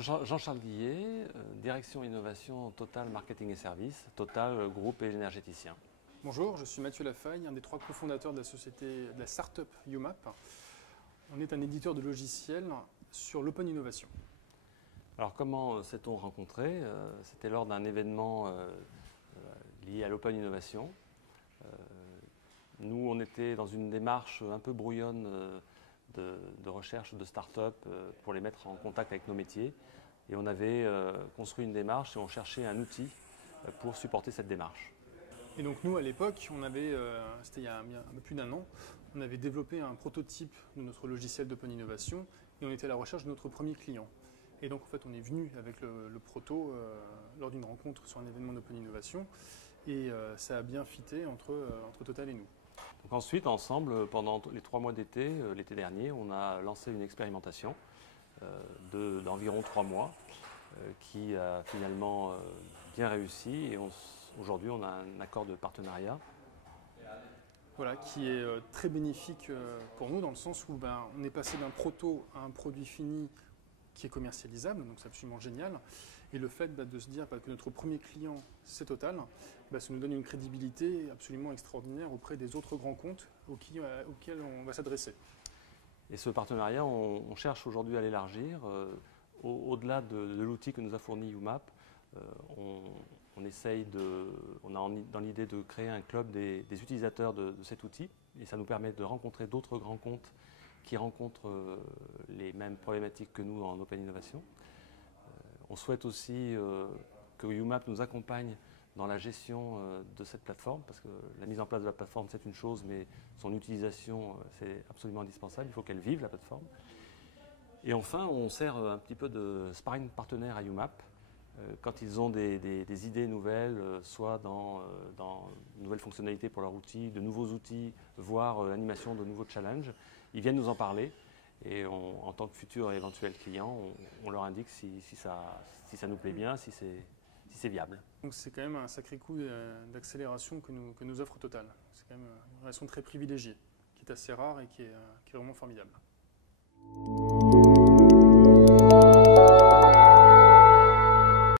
Jean-Charles Guillet, direction innovation Total Marketing et Services, Total groupe énergéticien. Bonjour, je suis Mathieu Lafaille, un des 3 cofondateurs de la société, de la start-up UMAP. On est un éditeur de logiciels sur l'open innovation. Alors comment s'est-on rencontrés? C'était lors d'un événement lié à l'open innovation. Nous, on était dans une démarche un peu brouillonne de recherche de start-up pour les mettre en contact avec nos métiers. Et on avait construit une démarche et on cherchait un outil pour supporter cette démarche. Et donc nous, à l'époque, c'était il y a un peu plus d'1 an, on avait développé un prototype de notre logiciel d'open innovation et on était à la recherche de notre premier client. Et donc en fait, on est venu avec le proto lors d'une rencontre sur un événement d'open innovation et ça a bien fité entre Total et nous. Donc ensuite, ensemble, pendant les 3 mois d'été, l'été dernier, on a lancé une expérimentation d'environ 3 mois qui a finalement bien réussi et aujourd'hui on a un accord de partenariat. Voilà, qui est très bénéfique pour nous dans le sens où on est passé d'un proto à un produit fini qui est commercialisable, donc c'est absolument génial. Et le fait de se dire que notre premier client, c'est Total, ça nous donne une crédibilité absolument extraordinaire auprès des autres grands comptes auxquels on va s'adresser. Et ce partenariat, on cherche aujourd'hui à l'élargir. Au-delà de l'outil que nous a fourni UMAP, on a dans l'idée de créer un club des utilisateurs de cet outil et ça nous permet de rencontrer d'autres grands comptes qui rencontrent les mêmes problématiques que nous en open innovation. On souhaite aussi que UMAP nous accompagne dans la gestion de cette plateforme parce que la mise en place de la plateforme c'est une chose mais son utilisation c'est absolument indispensable, il faut qu'elle vive la plateforme. Et enfin on sert un petit peu de sparring partenaire à UMAP quand ils ont des idées nouvelles, soit dans de nouvelles fonctionnalités pour leur outil, de nouveaux outils, voire animation de nouveaux challenges, ils viennent nous en parler et en tant que futur et éventuel client, on leur indique si ça nous plaît bien, si c'est viable. Donc c'est quand même un sacré coup d'accélération que nous offre Total. C'est quand même une relation très privilégiée, qui est assez rare et qui est vraiment formidable.